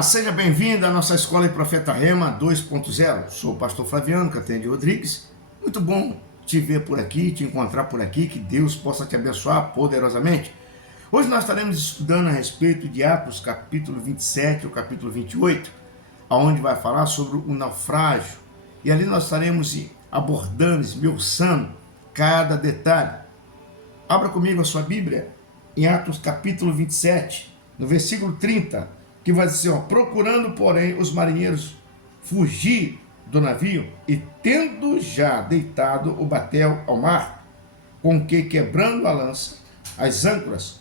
Olá, seja bem-vindo à nossa Escola de Profeta Rema 2.0. Sou o pastor Flaviano Catende Rodrigues. Muito bom te ver por aqui, te encontrar por aqui, que Deus possa te abençoar poderosamente. Hoje nós estaremos estudando a respeito de Atos capítulo 27 ou capítulo 28, onde vai falar sobre o naufrágio. E ali nós estaremos abordando, esmiuçando cada detalhe. Abra comigo a sua Bíblia em Atos capítulo 27, no versículo 30, que vai dizer, procurando, porém, os marinheiros fugir do navio e tendo já deitado o batel ao mar, com que, quebrando a lança, as âncoras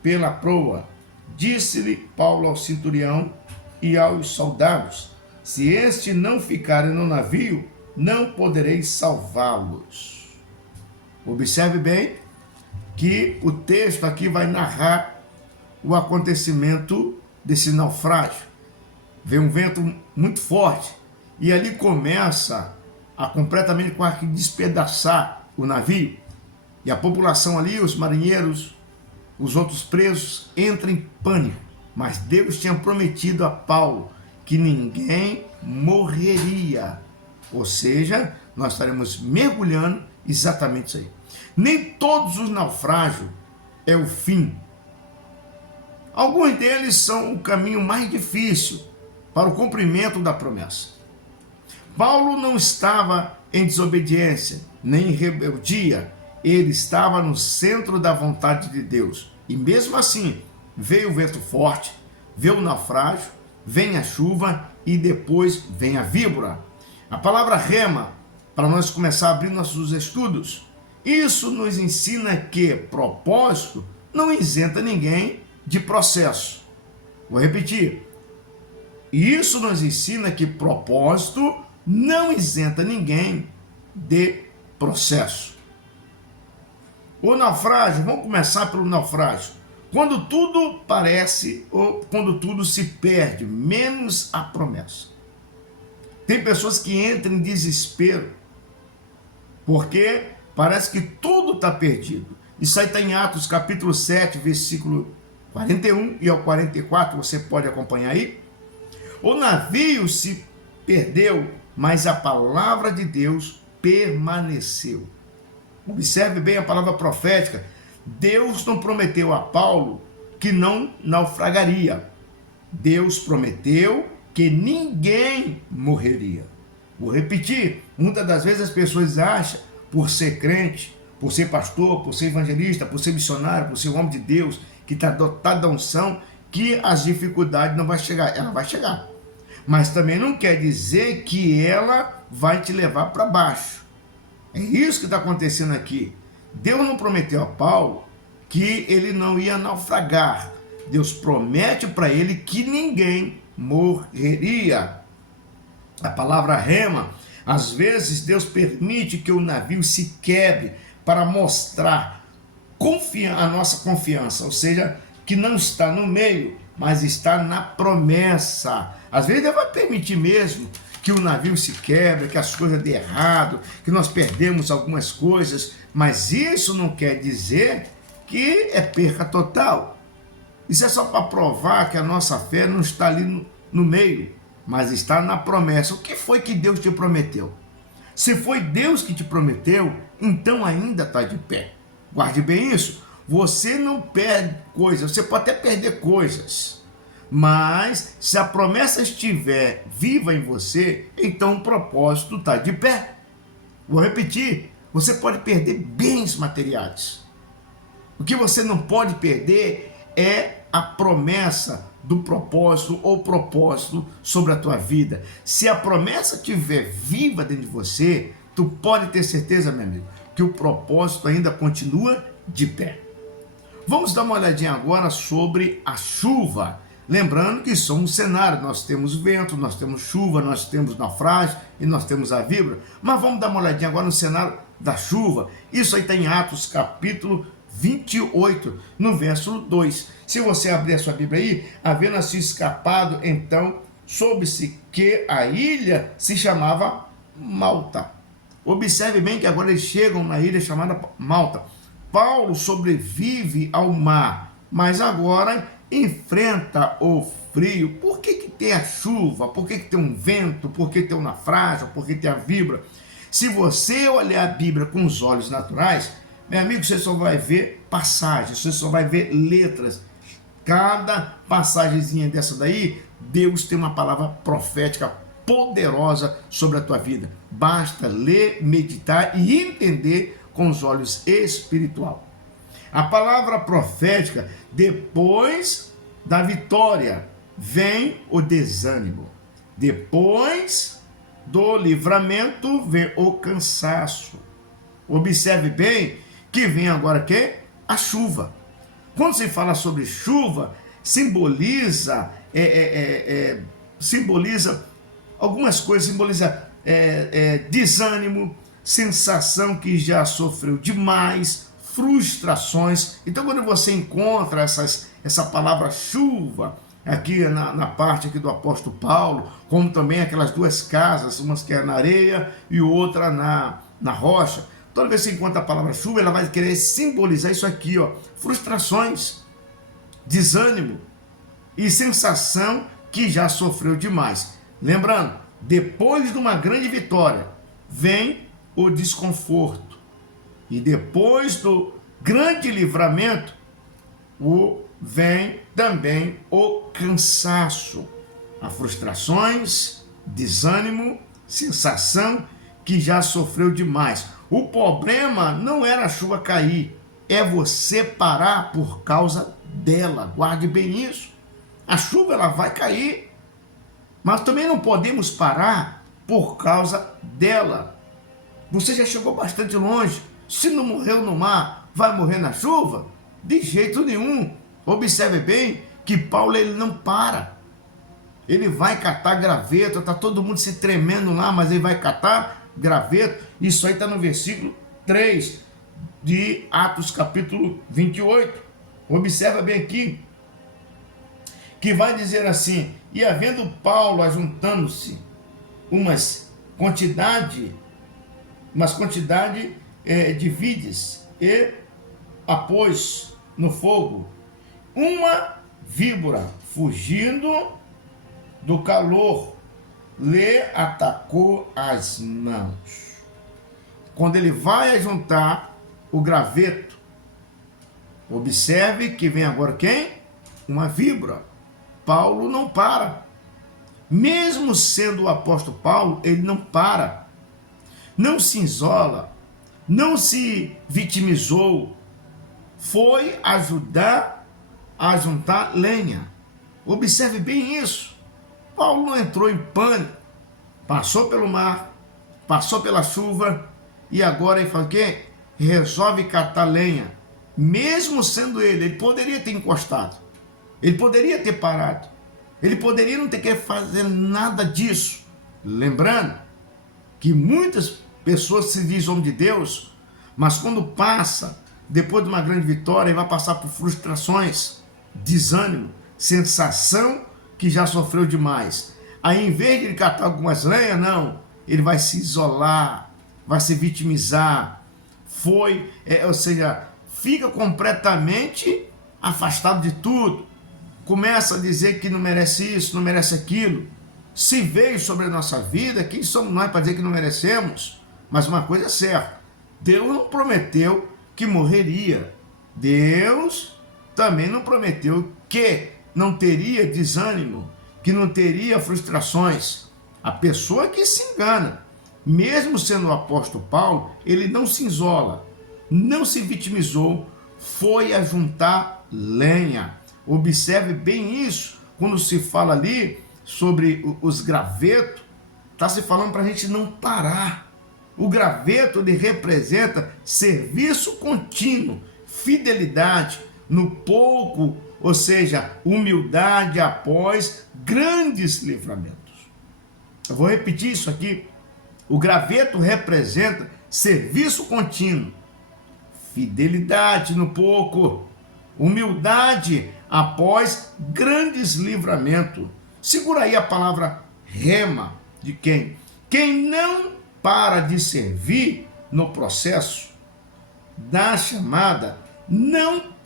pela proa, disse-lhe Paulo ao centurião e aos soldados, se estes não ficarem no navio, não podereis salvá-los. Observe bem que o texto aqui vai narrar o acontecimento desse naufrágio. Veio um vento muito forte e ali começa a completamente quase despedaçar o navio, e a população ali, os marinheiros, os outros presos, entram em pânico. Mas Deus tinha prometido a Paulo que ninguém morreria, ou seja, nós estaremos mergulhando exatamente isso aí. Nem todos os naufrágios é o fim. Alguns deles são o caminho mais difícil para o cumprimento da promessa. Paulo não estava em desobediência, nem em rebeldia. Ele estava no centro da vontade de Deus. E mesmo assim, veio o vento forte, veio o naufrágio, vem a chuva e depois vem a víbora. A palavra rema, para nós começar a abrir nossos estudos, isso nos ensina que propósito não isenta ninguém de processo. Vou repetir. Isso nos ensina que propósito não isenta ninguém de processo. O naufrágio, vamos começar pelo naufrágio. Quando tudo parece ou quando tudo se perde, menos a promessa. Tem pessoas que entram em desespero porque parece que tudo está perdido. Isso aí está em Atos capítulo 7, versículo 41 e ao 44, você pode acompanhar aí. O navio se perdeu, mas a palavra de Deus permaneceu. Observe bem a palavra profética. Deus não prometeu a Paulo que não naufragaria. Deus prometeu que ninguém morreria. Vou repetir, muitas das vezes as pessoas acham, por ser crente, por ser pastor, por ser evangelista, por ser missionário, por ser um homem de Deus, que está dotado da unção, que as dificuldades não vão chegar. Ela vai chegar. Mas também não quer dizer que ela vai te levar para baixo. É isso que está acontecendo aqui. Deus não prometeu a Paulo que ele não ia naufragar. Deus promete para ele que ninguém morreria. A palavra rema, às vezes Deus permite que o navio se quebre para mostrar a nossa confiança, ou seja, que não está no meio, mas está na promessa. Às vezes Deus vai permitir mesmo que o navio se quebre, que as coisas dêem errado, que nós perdemos algumas coisas, mas isso não quer dizer que é perca total. Isso é só para provar que a nossa fé não está ali no meio, mas está na promessa. O que foi que Deus te prometeu? Se foi Deus que te prometeu, então ainda está de pé. Guarde bem isso. Você não perde coisas, você pode até perder coisas, mas se a promessa estiver viva em você, então o propósito está de pé. Vou repetir, você pode perder bens materiais. O que você não pode perder é a promessa do propósito ou propósito sobre a tua vida. Se a promessa estiver viva dentro de você, tu pode ter certeza, meu amigo, que o propósito ainda continua de pé. Vamos dar uma olhadinha agora sobre a chuva. Lembrando que isso é um cenário, nós temos vento, nós temos chuva, nós temos naufrágio e nós temos a víbora. Mas vamos dar uma olhadinha agora no cenário da chuva. Isso aí está em Atos capítulo 28, no verso 2. Se você abrir a sua Bíblia aí, havendo se escapado, então soube-se que a ilha se chamava Malta. Observe bem que agora eles chegam na ilha chamada Malta. Paulo sobrevive ao mar, mas agora enfrenta o frio? Por que tem a chuva? Por que tem um vento? Por que tem um naufrágio? Por que tem a vibra? Se você olhar a Bíblia com os olhos naturais, meu amigo, você só vai ver passagens, você só vai ver letras. Cada passagemzinha dessa daí, Deus tem uma palavra profética poderosa sobre a tua vida. Basta ler, meditar e entender com os olhos espirituais. A palavra profética, depois da vitória, vem o desânimo. Depois do livramento, vem o cansaço. Observe bem que vem agora que? A chuva. Quando se fala sobre chuva, simboliza algumas coisas, simboliza desânimo, sensação que já sofreu demais, frustrações. Então, quando você encontra essa palavra chuva aqui na parte aqui do apóstolo Paulo, como também aquelas duas casas, uma que é na areia e outra na rocha, toda vez que você encontra a palavra chuva, ela vai querer simbolizar isso aqui, ó, frustrações, desânimo e sensação que já sofreu demais. Lembrando, depois de uma grande vitória, vem o desconforto. E depois do grande livramento, vem também o cansaço. As frustrações, desânimo, sensação que já sofreu demais. O problema não era a chuva cair, é você parar por causa dela. Guarde bem isso. A chuva ela vai cair, mas também não podemos parar por causa dela. Você já chegou bastante longe. Se não morreu no mar, vai morrer na chuva? De jeito nenhum. Observe bem que Paulo ele não para. Ele vai catar graveto, está todo mundo se tremendo lá, mas ele vai catar graveto. Isso aí está no versículo 3 de Atos capítulo 28. Observa bem aqui, que vai dizer assim: e havendo Paulo ajuntando-se umas quantidade de vides, e apôs no fogo uma víbora, fugindo do calor, lhe atacou as mãos. Quando ele vai ajuntar o graveto, observe que vem agora quem? Uma víbora. Paulo não para. Mesmo sendo o apóstolo Paulo, ele não para. Não se isola, não se vitimizou, foi ajudar a juntar lenha. Observe bem isso. Paulo não entrou em pânico, passou pelo mar, passou pela chuva e agora ele fala o quê? Resolve catar lenha. Mesmo sendo ele poderia ter encostado, ele poderia ter parado, ele poderia não ter que fazer nada disso. Lembrando que muitas pessoas se dizem homem de Deus, mas quando passa, depois de uma grande vitória, ele vai passar por frustrações, desânimo, sensação que já sofreu demais. Aí, em vez de ele catar algumas lenhas, não, ele vai se isolar, vai se vitimizar, ou seja, fica completamente afastado de tudo, começa a dizer que não merece isso, não merece aquilo. Se veio sobre a nossa vida, quem somos nós para dizer que não merecemos? Mas uma coisa é certa, Deus não prometeu que morreria. Deus também não prometeu que não teria desânimo, que não teria frustrações. A pessoa que se engana, mesmo sendo o apóstolo Paulo, ele não se isola, não se vitimizou, foi a juntar lenha. Observe bem isso, quando se fala ali sobre os gravetos, está se falando para a gente não parar. O graveto ele representa serviço contínuo, fidelidade no pouco, ou seja, humildade após grandes livramentos. Eu vou repetir isso aqui. O graveto representa serviço contínuo, fidelidade no pouco, humildade após grandes livramentos. Segura aí a palavra rema de quem? Quem não para de servir no processo da chamada não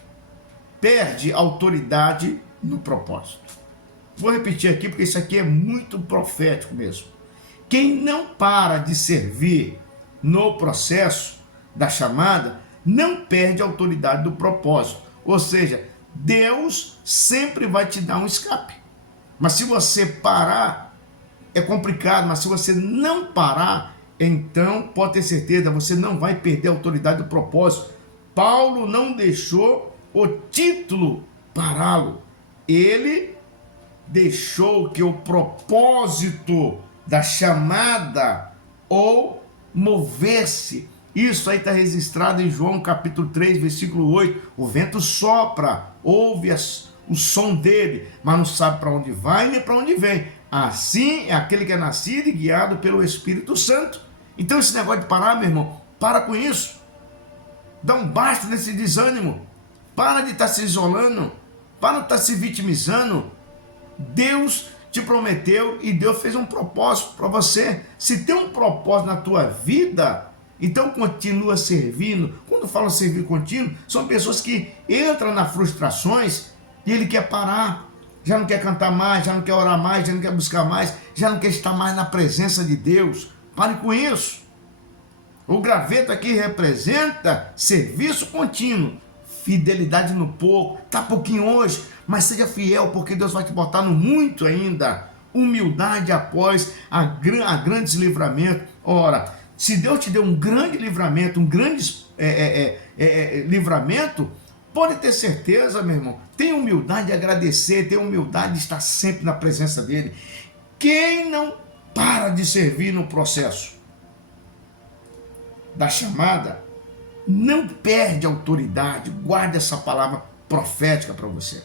perde autoridade no propósito. Vou repetir aqui porque isso aqui é muito profético mesmo. Quem não para de servir no processo da chamada, não perde a autoridade do propósito. Ou seja, Deus sempre vai te dar um escape. Mas se você parar, é complicado, mas se você não parar, então pode ter certeza, você não vai perder a autoridade do propósito. Paulo não deixou o título pará-lo. Ele deixou que o propósito da chamada ou mover-se. Isso aí está registrado em João capítulo 3, versículo 8. O vento sopra, ouve o som dele, mas não sabe para onde vai nem para onde vem. Assim é aquele que é nascido e guiado pelo Espírito Santo. Então esse negócio de parar, meu irmão, para com isso. Dá um basta nesse desânimo. Para de estar se isolando. Para de estar se vitimizando. Deus te prometeu e Deus fez um propósito para você. Se tem um propósito na tua vida, então continua servindo. Quando fala servir contínuo, são pessoas que entram nas frustrações e ele quer parar. Já não quer cantar mais, já não quer orar mais, já não quer buscar mais, já não quer estar mais na presença de Deus. Pare com isso. O graveto aqui representa serviço contínuo, fidelidade no pouco. Tá pouquinho hoje, mas seja fiel, porque Deus vai te botar no muito ainda. Humildade após a grandes livramentos. Ora, se Deus te deu um grande livramento, um grande livramento, pode ter certeza, meu irmão, tenha humildade de agradecer, tenha humildade de estar sempre na presença dele. Quem não para de servir no processo da chamada, não perde a autoridade. Guarde essa palavra profética para você.